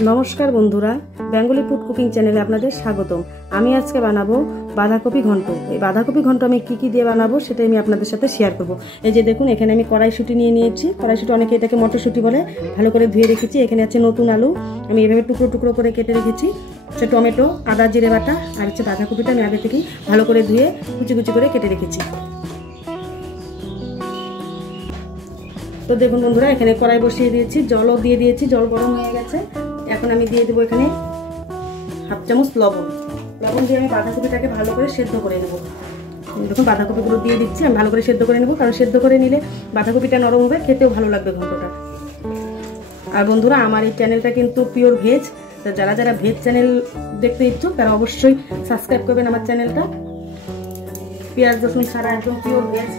नमस्कार बंधुरा Bengali food cooking चैनेले आपनादेर स्वागतम। आमी आजके बानाबो बाँधाकपि घंट। এই বাঁধাকপি ঘন্ট আমি কি কি দিয়ে বানাবো সেটাই আমি আপনাদের সাথে শেয়ার করব। এই যে দেখুন এখানে আমি কড়াইশুঁটি নিয়ে নিয়েছি। কড়াইশুঁটি অনেকে এটাকে মটরশুঁটি বলে, ভালো করে ধুয়ে রেখেছি। এখানে আছে নতুন আলু, আমি এভাবে টুকরো টুকরো করে কেটে রেখেছি। আছে টমেটো, আদা জিরে বাটা, আর হচ্ছে বাঁধাকপিটা আমি আগে থেকেই ভালো করে ধুয়ে কুচি কুচি করে কেটে রেখেছি। তো দেখুন বন্ধুরা এখানে কড়াই বসিয়ে দিয়েছি, জলও দিয়ে দিয়েছি, জল গরম হয়ে গেছে। এখন আমি দিয়ে দেবো এখানে হাফ চামচ লবণ। লবণ দিয়ে আমি বাঁধাকপিটাকে ভালো করে সেদ্ধ করে নেব। দেখুন বাঁধাকপিগুলো দিয়ে দিচ্ছি, আমি ভালো করে সেদ্ধ করে নেব, কারণ সেদ্ধ করে নিলে বাঁধাকপিটা নরম হবে, খেতেও ভালো লাগবে ঘন্টটা। আর বন্ধুরা আমার এই চ্যানেলটা কিন্তু পিওর ভেজ, তো যারা যারা ভেজ চ্যানেল দেখতে ইচ্ছুক তারা অবশ্যই সাবস্ক্রাইব করবেন আমার চ্যানেলটা। পেঁয়াজ রসুন ছাড়া একদম পিওর ভেজ।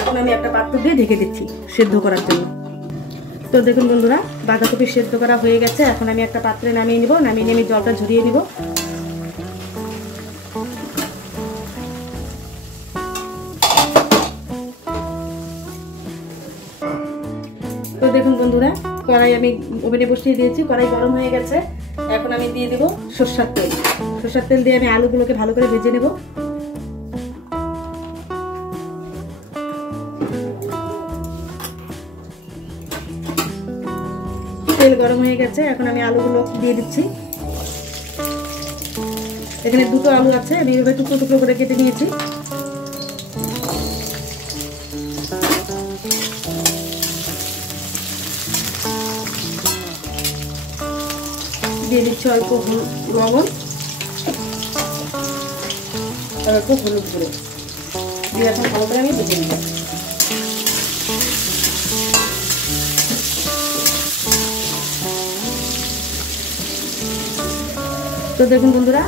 এখন আমি একটা পাত্র দিয়ে ঢেকে দিচ্ছি সেদ্ধ করার জন্য। তো দেখুন বন্ধুরা বাঁধাকপি সেদ্ধ করা হয়ে গেছে। এখন আমি একটা পাত্রে নামিয়ে নিব, নামিয়ে নিয়ে আমি জলটা ঝরিয়ে নিব। তো দেখুন বন্ধুরা কড়াই আমি ওভেনে বসিয়ে দিয়েছি, কড়াই গরম হয়ে গেছে। এখন আমি দিয়ে দেব সরষের তেল। সরষের তেল দিয়ে আমি আলুগুলোকে ভালো করে ভেজে নেব। তেল গরম হয়ে গেছে, এখন আমি আলুগুলো দিয়ে দিচ্ছি। এখানে দুটো আলু আছে, আমি এভাবে টুকরো টুকরো করে কেটে নিয়েছি। দিয়ে দিচ্ছি অল্প লবণ আর অল্প হলুদ গুঁড়ো দিয়ে এখন ভালো করে আমি ভেজে নিব। তো দেখুন বন্ধুরা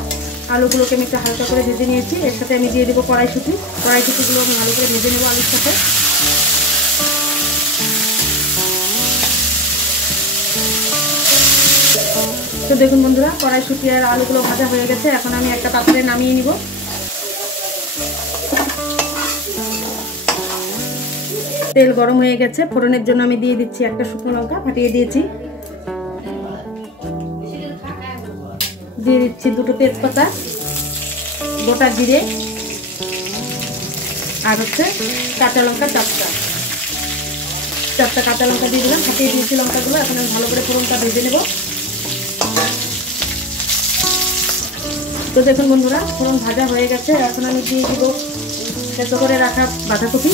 আলুগুলোকে আমি একটু হালকা করে ভেজে নিয়েছি। এর সাথে আমি দিয়ে দেবো কড়াইশুঁটি। কড়াইশুঁটিগুলো আমি ভালো করে ভেজে নেবো আলুর সাথে। তো দেখুন বন্ধুরা কড়াইশুঁটি আর আলুগুলো ভাজা হয়ে গেছে। এখন আমি একটা পাত্রে নামিয়ে নিব। তেল গরম হয়ে গেছে, ফোড়নের জন্য আমি দিয়ে দিচ্ছি একটা শুকনো লঙ্কা ফাটিয়ে দিয়েছি। দিয়ে দিচ্ছি দুটো তেজপাতা, গোটা জিরে, আর হচ্ছে কাঁচা লঙ্কা চারটা কাঁচা লঙ্কা দিয়ে দিলাম, ফাটিয়ে দিয়েছি লঙ্কাগুলো। এখন আমি ভালো করে ফোড়নটা ভেজে নেব। তো দেখুন বন্ধুরা ফোড়ন ভাজা হয়ে গেছে। এখন আমি দিয়ে দিব সেদ্ধ করে রাখা বাঁধাকপি,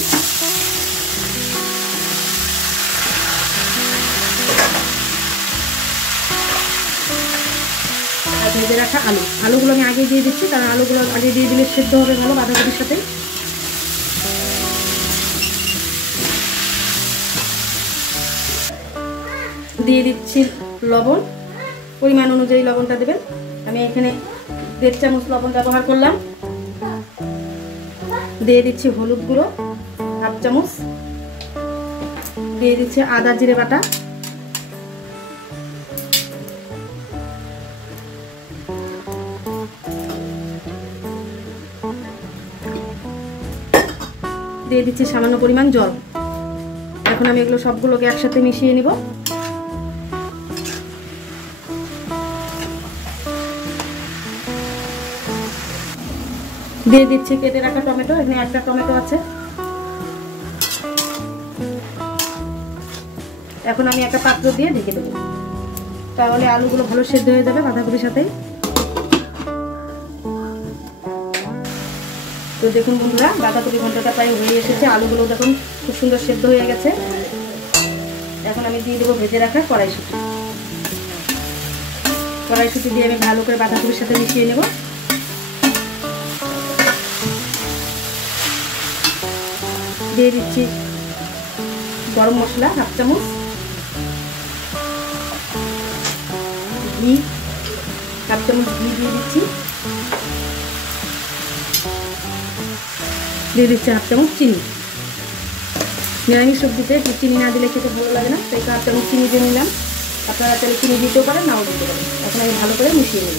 ভেজে রাখা আলুগুলো আমি আগে দিয়ে দিচ্ছি, কারণ আলুগুলো আগে দিয়ে দিলে সেদ্ধ হবে ভালো বাঁধাকপির সাথে। দিয়ে দিচ্ছি লবণ, পরিমাণ অনুযায়ী লবণটা দেবেন। আমি এখানে 1.5 চামচ লবণ ব্যবহার করলাম। দিয়ে দিচ্ছি হলুদ গুঁড়ো হাফ চামচ, দিয়ে দিচ্ছি আদা জিরে বাটা, দিয়ে দিচ্ছি সামান্য পরিমাণ জল। এখন আমি এগুলো সবগুলোকে একসাথে মিশিয়ে নিব। দিয়ে দিচ্ছি কেটে রাখা টমেটো, এখানে একটা টমেটো আছে। এখন আমি একটা পাত্র দিয়ে ঢেকে দেবো, তাহলে আলুগুলো ভালো সেদ্ধ হয়ে যাবে বাঁধাকপির সাথে। তো দেখুন বন্ধুরা বাঁধাকপি ঘন্টটা প্রায় হয়ে এসেছে, আলুগুলো দেখুন খুব সুন্দর সেদ্ধ হয়ে গেছে। এখন আমি দিয়ে দেবো ভেজে রাখা কড়াইশুঁটি। কড়াইশুঁটি দিয়ে আমি ভালো করে বাঁধাকপির সাথে মিশিয়ে নেব। দিয়ে দিচ্ছি গরম মশলা হাফ চামচ, ঘি হাফ চামচ ঘি দিয়ে দিচ্ছি, দিয়ে দিচ্ছি হাফ চামচ চিনি। নিরামিষ সবজিতে চিনি না দিলে খেতে ভালো লাগে না, তাই হাফ চামচ চিনি দিয়ে নিলাম। আপনারা তাহলে চিনি দিতেও পারেন, নাও দিতে পারেন। এখন আমি ভালো করে মিশিয়ে নেব।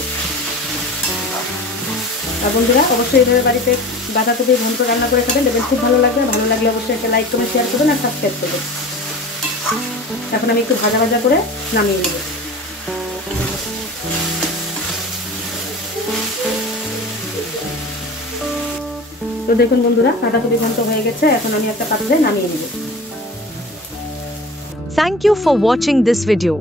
আর বন্ধুরা অবশ্যই এইভাবে বাড়িতে বাঁধাকপি ঘন্ট রান্না করে খাবেন, দেখবেন খুব ভালো লাগবে। ভালো লাগলে অবশ্যই একটা লাইক করে শেয়ার করবেন আর সাবস্ক্রাইব করবেন। এখন আমি একটু ভাজা ভাজা করে নামিয়ে নেব। তো দেখুন বন্ধুরা, বাঁধাকপি ঘন্ট হয়ে গেছে। এখন আমি একটা পাত্রে নামিয়ে নেব। Thank you for watching this video.